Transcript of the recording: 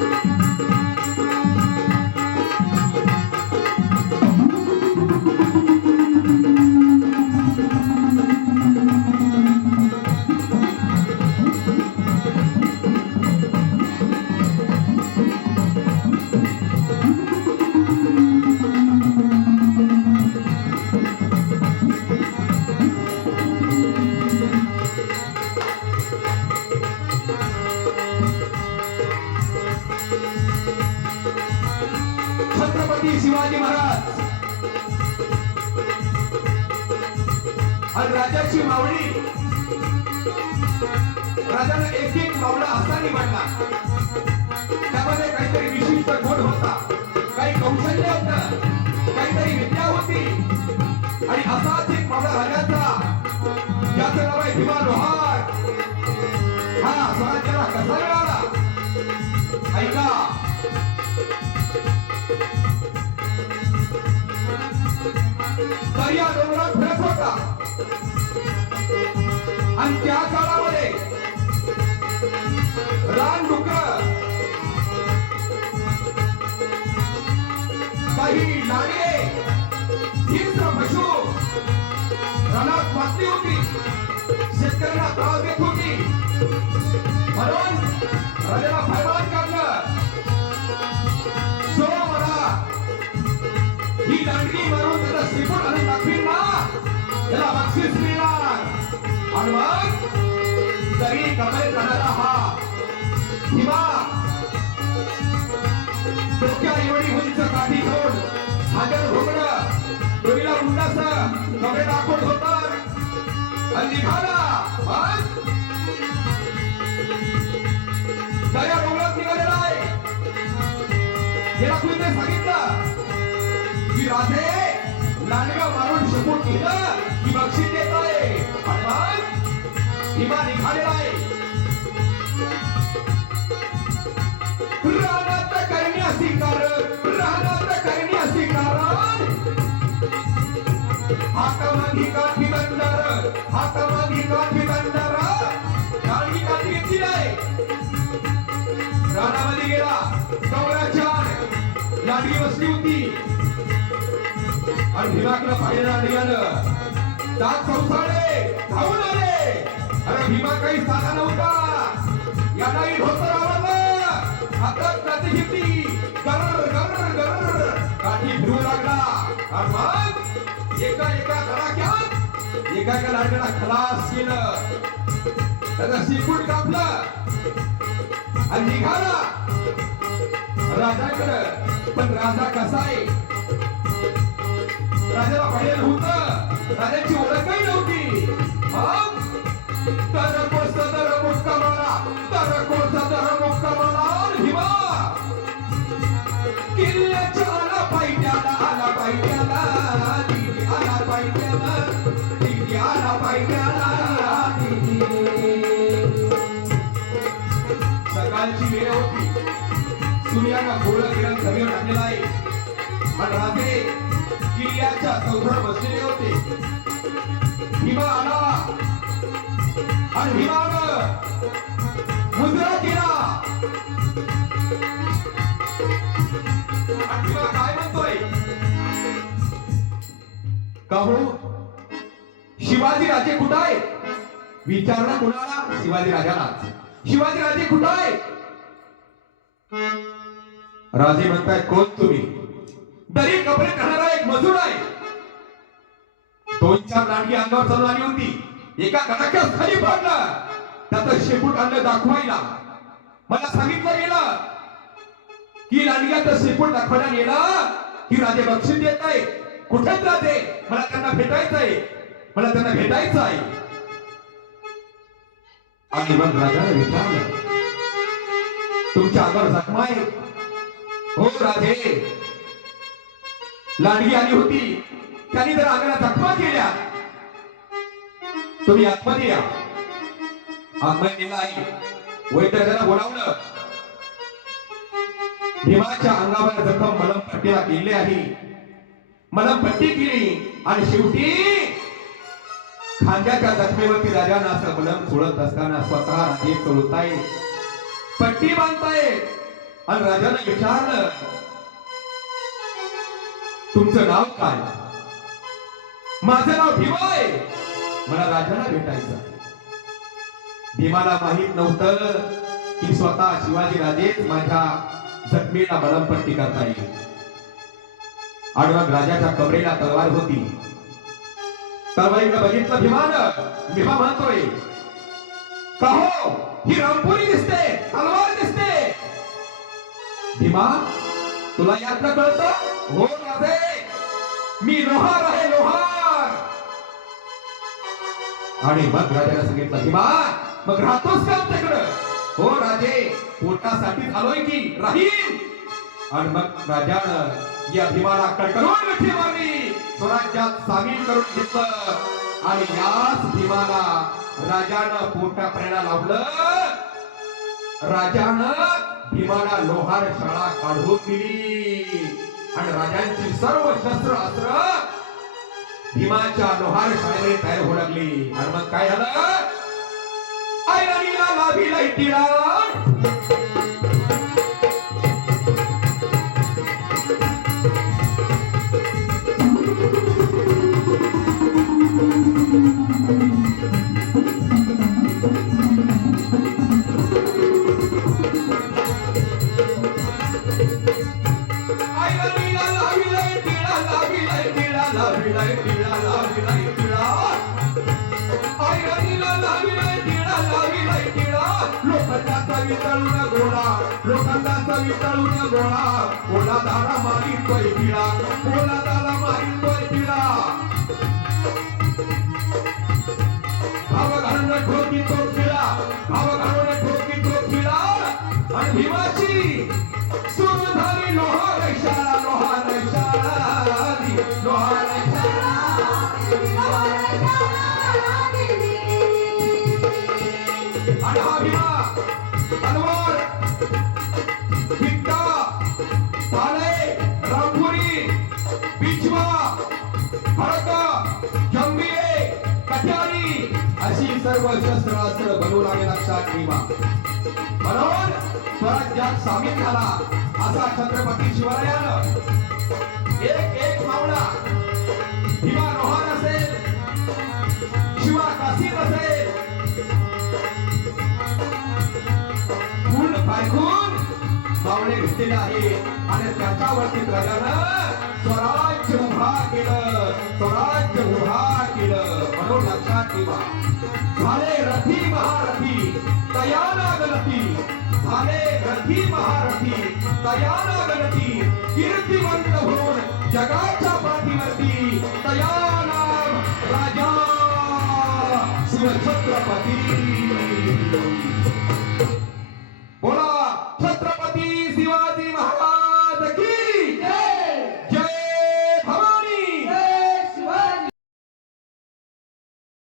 छत्रपती शिवाजी महाराज. आणि राजाची मावळी. राजानं एक एक मावळा असा निवडला त्यामध्ये काहीतरी विशिष्ट गुण होता. काही कौशल्य होत. काहीतरी विद्या होती. आणि असाच एक मावळा राजाचा. ज्याचं नाव आहे भीमा लोहार हा स्वराज्याला कसा मिळाला? ऐका दर्या डोंगरात फिरत होता. आणि त्या काळामध्ये रान डुकर. काही लांडगे हिंस्र पशु रणात मातली होती. शेतकऱ्यांना त्रास देत होती. म्हणून राजाला फैमान मारून त्याचा श्रीफळ आणि दाखवीन ना त्याला बक्षीस मिळणार आणि मग तरी कमाई करणारा हा हिमा डोक्या एवढी उंच काठी घेऊन हाजर घोगडं डोईला उंडास कपडे टाकून होतात आणि निघाला मग डोंगरात निघालेला आहे गेला कुणी सांगितलं की राधे. लांडगा मारून शिकून केलं. की बक्षीस देत आहे. हनुमान मग निघालेला आहे. रानात कारण रानात करण्यासी कारण हातामध्ये काठी बंदर हातामध्ये काठी बंदर काठी घेतली आहे. रानामध्ये गेला. लांडगी बसली होती. आणि भीमाकडे पाहिलं आणि आलं दात चौसाळे धावून आले. अरे भीमा काही साधा नव्हता. यांनाही धोतर आवडलं. हातात काठी घेतली गर गर गर काठी फिरू लागला. आणि मग एका एका धडाक्यात एका एका लाडक्याला खलास केलं. त्याचं शिकून कापलं. आणि निघाला. राजाकडं. पण राजा कसा आहे? राजाला पाहिलेलं होतं. राजाची ओळखही नव्हती. तर कोस तर मुक्का मला तर कोस तर मुक्का मला हिमा किल्ल्याच्या आला आला आला आला सकाळची वेळ होती. सूर्याला गोळं किरण सगळं आणलेला आहे. आणि किल्ल्याच्या चौथर बसलेले होते भीमा आला आणि भीमानं मुजरा केला काय म्हणतोय का हो शिवाजी राजे कुठं आहे विचारणा कुणाला? शिवाजी राजाला. शिवाजी राजे कुठं आहे राजे म्हणताय कोण तुम्ही? दरी कपडे करणारा एक मजूर आहे. दोन चार लांडगी अंगावर चालून आली होती. एका कडाक्यात खाली पडला. त्याचं शेपूट आणलं दाखवायला. मला सांगितलं गेलं. की लांडग्याचं शेपूट दाखवायला गेला की राजे बक्षीस देत आहे कुठेच राजे? मला त्यांना भेटायचं आहे. मला त्यांना भेटायचं आहे. आणि मग राजाने विचारलं. तुमच्या अंगावर जखमा आहे हो राधे लांडगी आली होती. त्यांनी जर अंगाला जखमा केल्या तुम्ही आतमध्ये या. आतमध्ये दिला आहे. वैद्याला बोलावलं. भीमाच्या अंगावर जखम मलमपट्टीला केली आहे. मलमपट्टी केली आणि शेवटी खांद्याच्या जखमेवरती राजानं असं मलम सोडत असताना स्वतः राजे चोळताय पट्टी बांधताय आणि राजानं विचारलं तुमचं नाव काय? माझं नाव भीमा आहे. मला राजाला भेटायचं भीमाला माहीत नव्हतं की स्वतः शिवाजी राजेच माझ्या जखमीला मलमपट्टी करता येईल. आणि मग राजाच्या कमरेला तलवार होती. तलवारीकडे बघितलं भीमान. भीमा म्हणतोय का हो ही रामपुरी दिसते तलवार दिसते. भीमा तुला यातलं कळतं? हो राधे मी लोहार आहे लोहार. आणि मग राजाला सांगितलं भीमा मग राहतोस का आमच्याकडं? हो राजे पोटासाठी आलोय की राहील आणि मग राजानं या भीमाला कटकरून मिठी मारली. स्वराज्यात सामील करून घेतलं. आणि याच भीमाला राजानं पोटा प्रेरणा लावलं राजानं भीमाला लोहार शाळा काढून दिली. आणि राजांची सर्व शस्त्र अस्त्र भीमाच्या लोहार शाळेने तयार होऊ लागली. आणि मग काय झालं? ऐरणीला लाभी लाईटीला वितळून गोळा लोखंडाचा वितळून गोळा ओला दारा मारितोय पिळा ओला दारा मारितोय पिळा भाव घालून ठोकी तो पिळा भाव घालून ठोकी तो पिळा आणि भीमाची कट्यारी अशी सर्व शस्त्रास्त्र बनवू लागले लक्षात ठेवा. म्हणून स्वराज्यात सामील झाला असा छत्रपती शिवरायानं एक एक मावळा रोहन असेल शिवा असेल. खून पायखून मावळे घेतलेले आहे. आणि त्याच्यावरती राजानं स्वराज्य उभा केलं स्वराज्य उभा केलं म्हणून लक्षात ठेवा. झाले रथी महारथी तया नागरथी झाले रथी महारथी तया नागरथी कीर्तिवंत होऊन जगाच्या पाठीवरती तयाना राजा. शिवछत्रपती.